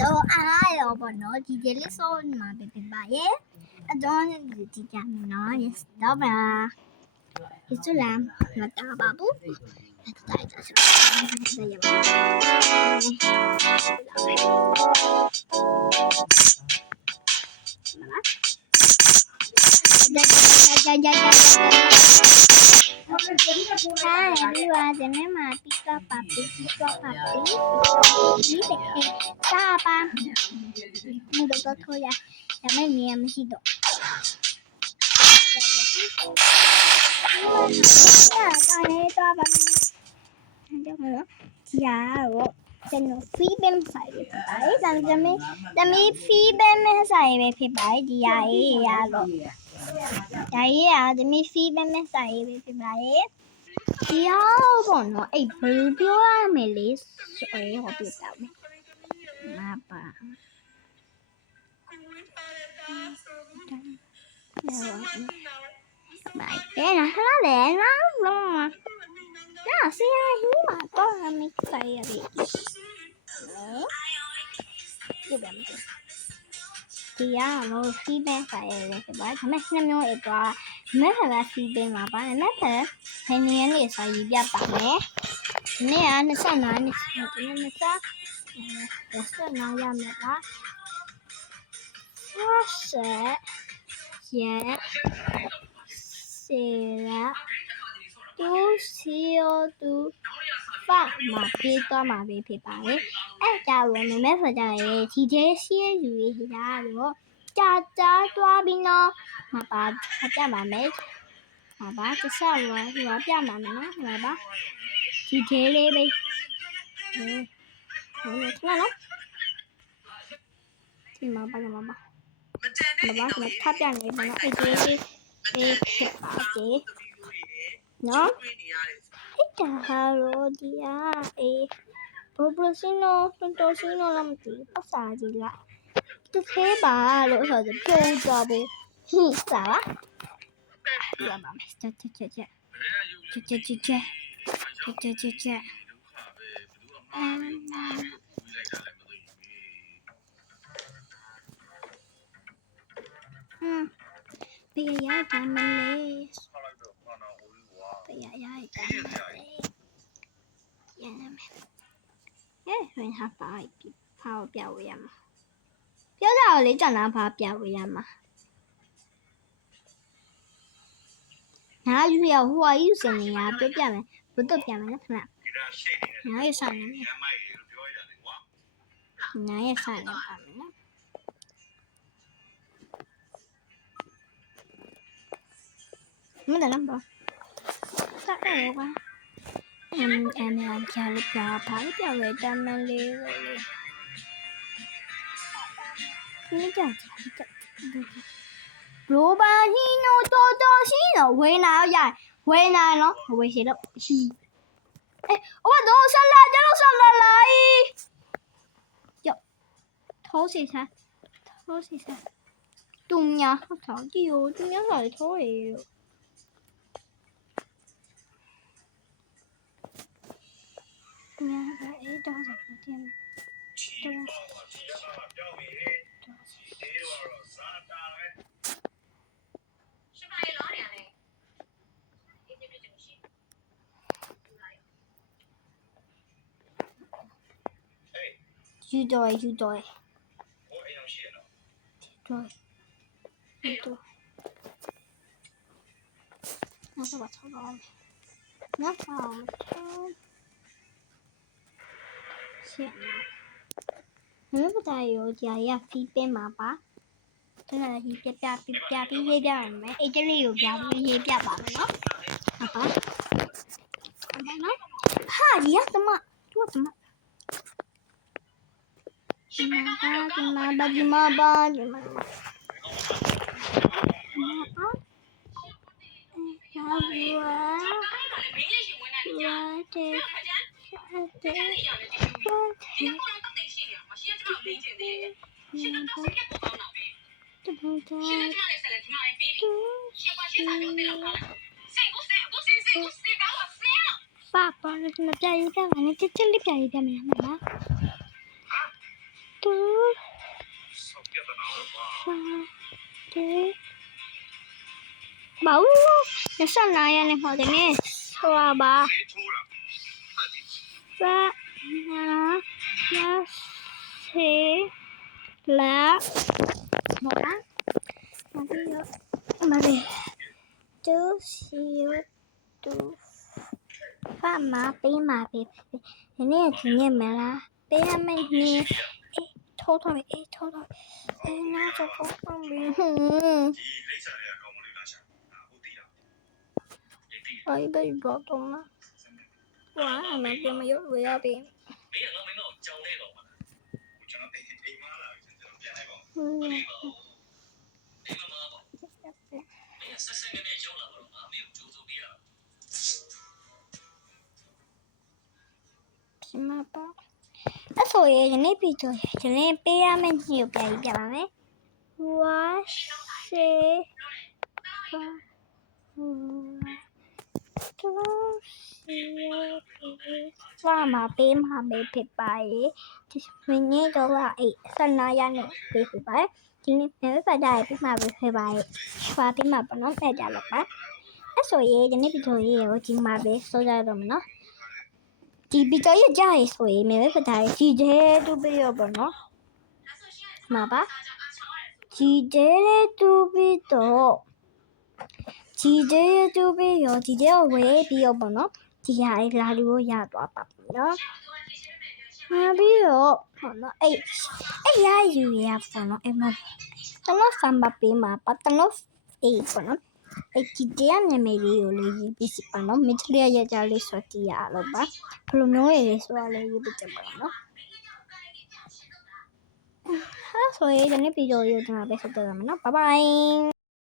တော့အားရောပေါ့နော်ဒီလေးစောမှာပြပါရဲ့အတော့ဒီကြမ်းနော် yes တော့ပါဒီစလမ်မတာပါဘူးတိုက်တာဆိုရပါဒီမှာပီကာပါပီဒီတာပါမတော့ထိုးရဒါမဲ့နေရာမရှိတော့တော့ပါမယ်ဒီကတော့ကျွန်တော် free bem ဆိုင်ရပါတယ်ဒါပေမဲ့ free bem ဆိုင်ပဲဖြစ်ပါတယ်ဒီရရေးရတော့ဒါရေးရဒီ free bem ဆိုင်ပဲဖြစ်ပါတယ်ဒီအောင်ပေါ့နော်အဲ့ဘယ်ပြောရမလဲဆိုရင်ဟောပြတာမယ်မပါမိုက်တယ်နော်ဟာလေနော်လုံးဒါဆရာဟိမှာတော့မစ်ဆိုင်ရတယ်ဒီဗမ်းဒီရတော့ feedback ဆိုင်ရတယ်ဆိုတော့ဒါမဲ့နှစ်မျိုးအတော့မဲ့ခါ feedback မှာပါမဲ့ခါဘယ်နည်းနဲ့စာရေးပြပါမယ်နေ့က29နှစ်ဒီနေ့က29ရမယ်ပါဆက်ရဲ့စေလာတူစီယိုတူဖာမှာပြေးသွားမှာပဲဖြစ်ပါလေအဲ့ဒါကိုမမဲဆိုကြရဲ့ဒီသေးရှိရယူရတာတော့ကြာသွားပြီးတော့မှာပါပြပါမယ်ဟာပါတခြားရောပြမှာမယ်နော်ဟာပါဒီသေးလေးပဲဟုတ်နော်ဒီမှာပါမှာပါထပ်ပြနေပါတော့အဲ့ဒီဖြစ်ပါတယ်နော်အဲ့ဒါဟာရောဒီအေးဘိုဘရစီနိုတိုစီနိုလာမတီပတ်စာကြီးလားသူသေးပါလို့ဆိုတော့ပြုံးသွားပြီဟိစားပါရပါမယ်ချက်ပြရရတမ်းမလေးပြရရတမ်းမလေးရမ်းမယ်ဝင်ဟာပါဖောက်ပြဝရမှာပြောကြတော့လေကျွန်တော်ဖောက်ပြဝရမှာနားယူရဟိုအယူစနေရပြပြမယ်ဘုတ်ပြမယ်နော်ခဏနားရဆိုင်နေနားရဆိုင်နေပါမယ်နော်မင်းလည်းဘာစားရကွာအမ်ပြလို့ပြပါပြဝဲတမ်းမလေးนี่จ้ะโรบาฮีโนโตโตရှိတော့ဝေးနာရဝေးနာနော်ဝေးရှိတော့ရှိဟိုတော့ဆလာကျလို့ဆလာလိုက်ယောထိုးစီစားတူညာဟုတ်တော့ကြည့်ဦးတူညာဆိုရထိုးရတူညာအဲ့တော့ဆိုပြန်ယူတော့နောက်တော့ချောင်းနောက်ရှင်းမင်းတို့တာရောကြာရဖီးပင်းမှာပါကျွန်တော်ဒီပြပြီးရေးပြရမယ်အဲ့ကလေးကိုပြပြီးရေးပြပါမယ်နော်ဟုတ်ပါနော်ဟာဒီကတမတို့တမဒီမှာပါ爸爸，那ပြရေးပြမယ်ချက်လေးပြရေးပြမယ်နော် တူဘာလို့25ရက်နေ့မှာဒီနေ့ဆိုတာပါစနာရစေလာဟုတ်လားမပြီးတော့မလေးတူစီတူဖာမပေးမှာပေးဒီနေ့ဒီနေ့မလားပေးရမယ်နေထိုးတော့ထိုးတော့နောက်တော့ထိုးတော့ဒီလိမ့်စာတွေကကောင်းမလို့လားရှာဟုတ်တည်တာအိုးဘယ်တော့တော့ဝါအမေပြန်မရောက်ရပြီမင်းကငါမင်းတော့ကြောင်နေတော့မှာကျွန်တော်အိမ်မလာကျွန်တော်ပြန်လိုက်ပါဆက်ဆက်ကနေရောက်လာတော့ငါမေကိုကြိုးစိုးပေးတာပြမပါအဲ့ဆိုရင်ဒီနေ့ပြီးတော့ဒီနေ့ပေးရမယ့်ညကိုပြန်ပြပါမယ်ဝါစေပါမပေးမှာဖြစ်ပါရဲ့ဒီမင်းကြီးတော့အဲ့15ရက်နဲ့ပေးဖြစ်ပါရဲ့ဒီနေ့ပဲပတ်ကြရပြီးမှပဲဖြစ်ပါရဲ့ရွာပြီးမှပေါ့နော်တက်ကြလို့ပါအဲ့ဆိုရင်ဒီနေ့ဗီဒီယိုလေးကိုဒီမှာပဲဆိုကြတော့မယ်နော်ဒီဗီဒီယိုရဲ့ကြားရဆိုရင်မဲဖတ်ထားကြီးကျဲတူပြီးတော့ပေါ့နော်မှာပါကြီးကျဲတူပြီးတော့ကြီးကျဲတူပြီးရောကြီးကျဲဝဲပြီးတော့ပေါ့နော်ဒီဟာလာလို့ရသွားပါပြီနော်ပြီးတော့ပေါ့နော်အဲ့ရယူရပေါ့နော်အဲ့မတနော်ဆမ်ဘပေးမှာပတ်တနော်အဲ့ပေါ့နော်အဲ့ဒီတရားနာမည်လေးကိုလေးရေးပြီးစီပါနော်မင်းတို့ရကြလေးဆိုတီးရတော့ပါဘယ်လိုမျိုးရေးဆိုရလဲရေးပြကြပါနော်ဟာဆိုရင်ဒီနေ့ဗီဒီယိုကိုဒီမှာပဲဆက်တော့မယ်နော်ဘိုင်ဘိုင်